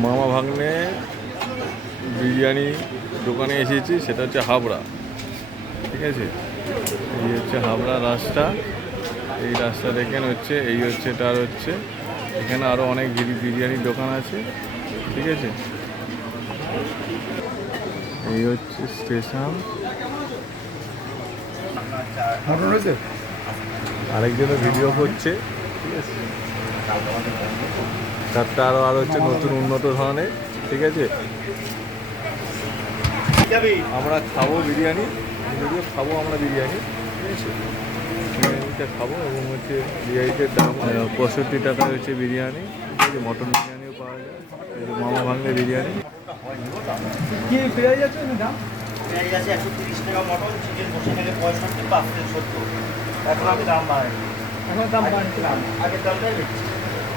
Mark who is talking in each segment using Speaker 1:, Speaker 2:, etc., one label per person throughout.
Speaker 1: মামা ভাগ্নে বিরিয়ানি দোকানে এসেছি সেটা হচ্ছে হাবড়া। ঠিক আছে? এই হচ্ছে হাবড়া রাস্তা। এই রাস্তা দেখেন হচ্ছে এই হচ্ছে তার হচ্ছে। এখানে আরও অনেক বিরি- বিরিয়ানির দোকান আছে। ঠিক আছে? এই হচ্ছে স্টেশন। আরেকজনের ভিডিও করছে। ঠিক আছে তারটা আরও আরও হচ্ছে নতুন উন্নত ধরনের ঠিক আছে? আমরা খাব বিরিয়ানি যদিও খাব আমরা বিরিয়ানি ঠিক আছে? বিরিয়ানিটা খাব এবং হচ্ছে বিরিয়ানিটার দাম পঁয়ষট্টি টাকা হচ্ছে বিরিয়ানি ঠিক আছে? মটন বিরিয়ানিও পাওয়া যায় মামা ভাঙলে বিরিয়ানি।
Speaker 2: কি পেঁয়াজ আছে দাম?
Speaker 3: পেঁয়াজ আছে একশো তিরিশ টাকা মটন চিকেন পঁয়ষট্টি পাঁচ সত্তর। এখন আমি দাম বাড়াই।
Speaker 2: এখন দাম বাড়ছে।
Speaker 3: আগের দামটাই বেশি।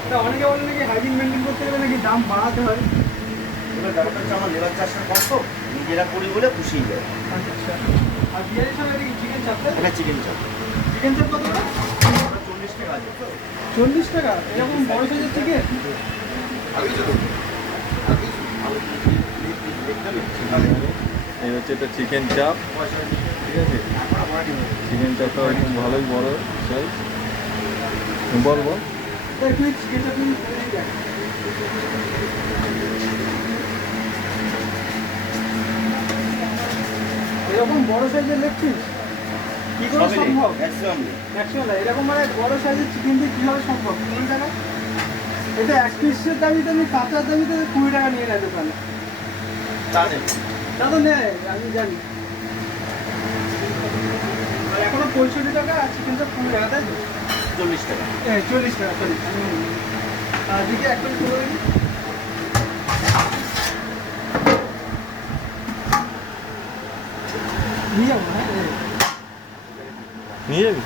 Speaker 2: তা অনেকে বলে নাকি হাইজিন মেনটেন করতে গেলে নাকি দাম বাড়াতে হয়?
Speaker 3: এবার ব্যাপারটা হচ্ছে আমার লেবার চাষের কম তো নিজেরা করি বলে যায়।
Speaker 2: আচ্ছা আচ্ছা। আর সঙ্গে নাকি চিকেন চাপটা
Speaker 3: এটা চিকেন চাপ।
Speaker 2: চিকেন চাপ কত
Speaker 3: চল্লিশ টাকা আছে
Speaker 2: চল্লিশ টাকা? এরকম বড় সাইজের চিকেন
Speaker 1: এই হচ্ছে এটা চিকেন চাপ। ঠিক আছে? চিকেন চাপটা একদম ভালোই বড় সাইজ বল বল
Speaker 2: একটু চিকেন চাপ নিন। এরকম বড় সাইজের লেগ পিস কি করে সম্ভব?
Speaker 3: আমি
Speaker 2: এরকম মানে বড় সাইজের চিকেন দিয়ে কীভাবে সম্ভব? কোন টাকা এটা এক পিসের দামই তুমি কাঁচার দামিতে কুড়ি টাকা নিয়ে নেয় দোকানে।
Speaker 3: তা
Speaker 2: তো নেয় আমি জানি। এখনও পঁয়ষট্টি টাকা আর চিকেনটা কুড়ি টাকা তাই তো?
Speaker 3: চল্লিশ টাকা।
Speaker 2: এই চল্লিশ টাকা সরি আর দিকে একটা করে দিই নিয়ে যাব হ্যাঁ।
Speaker 1: নিয়ে যাবি?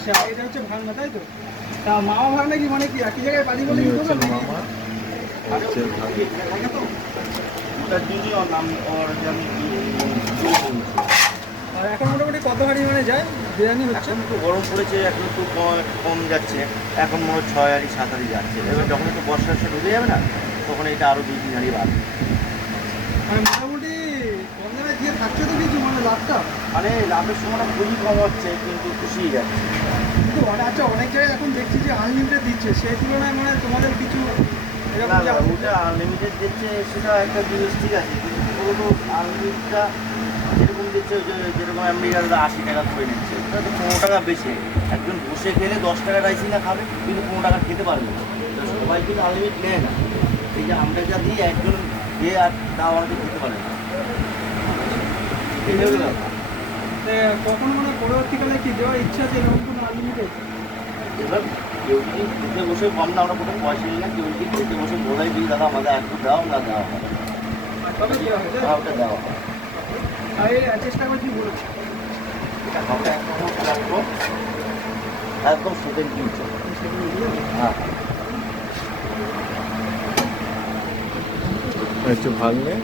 Speaker 2: আচ্ছা। এটা হচ্ছে ভাঙনা তাই তো? তা মামা ভাঙনা কি মানে কি একই জায়গায় বাড়ি বলে
Speaker 1: উনি
Speaker 2: কি করবেন
Speaker 1: মামা। হচ্ছে ভাই।
Speaker 3: ওটার জন্যই ওর নাম ওর আমি
Speaker 2: আর এখন মোটামুটি কত হাড়ি মানে যায়? বিরিয়ানি হচ্ছে?
Speaker 3: এখন একটু গরম পড়েছে এখন একটু কম যাচ্ছে। এখন মনে হয় ছয় হাড়ি সাত হাড়ি যাচ্ছে। এবার যখন একটু বর্ষা এসে ঢুকে যাবে না তখন এটা আরও দুই তিন হাড়ি বাড়বে।
Speaker 2: মানে মোটামুটি থাকছে তো কিছু মানে লাভটা?
Speaker 3: মানে লাভের সময়টা খুবই কম হচ্ছে কিন্তু খুশি যাচ্ছে।
Speaker 2: কিন্তু অনেক আচ্ছা অনেক জায়গায় এখন দেখছি যে আনলিমিটেড দিচ্ছে সেই তুলনায় মানে তোমাদের কিছু
Speaker 3: ওটা আনলিমিটেড দিচ্ছে সেটা একটা জিনিস ঠিক আছে কিন্তু পুরোনো আনলিমিটটা যেরকম দিচ্ছে যেরকম আমেরিকানরা আশি টাকা করে নিচ্ছে ওটা তো পনেরো টাকা বেশি। একজন বসে খেলে দশ টাকা রাইসি না খাবে কিন্তু পনেরো টাকা খেতে পারবে না। সবাই কিন্তু আনলিমিট নেয় না। এই যে আমরা যা দিই একজন দিয়ে আর খেতে পারে না।
Speaker 2: কখনো মানে পরবর্তীকালে কি দেওয়ার ইচ্ছা আছে এরকম কোনো আনলিমিটেড
Speaker 3: এবার কেউ যদি খেতে বসে কম না আমরা কোনো পয়সা নিই না কেউ যদি খেতে বসে বলাই দিই দাদা আমাদের একটু দাও না দেওয়া হবে।
Speaker 2: হয়?
Speaker 3: হ্যাঁ, ওটা দেওয়া হবে।
Speaker 2: চেষ্টা করছি বলেছি
Speaker 3: একদম একদম সুদের কিনছে হ্যাঁ।
Speaker 1: হচ্ছে ভাগ্নে?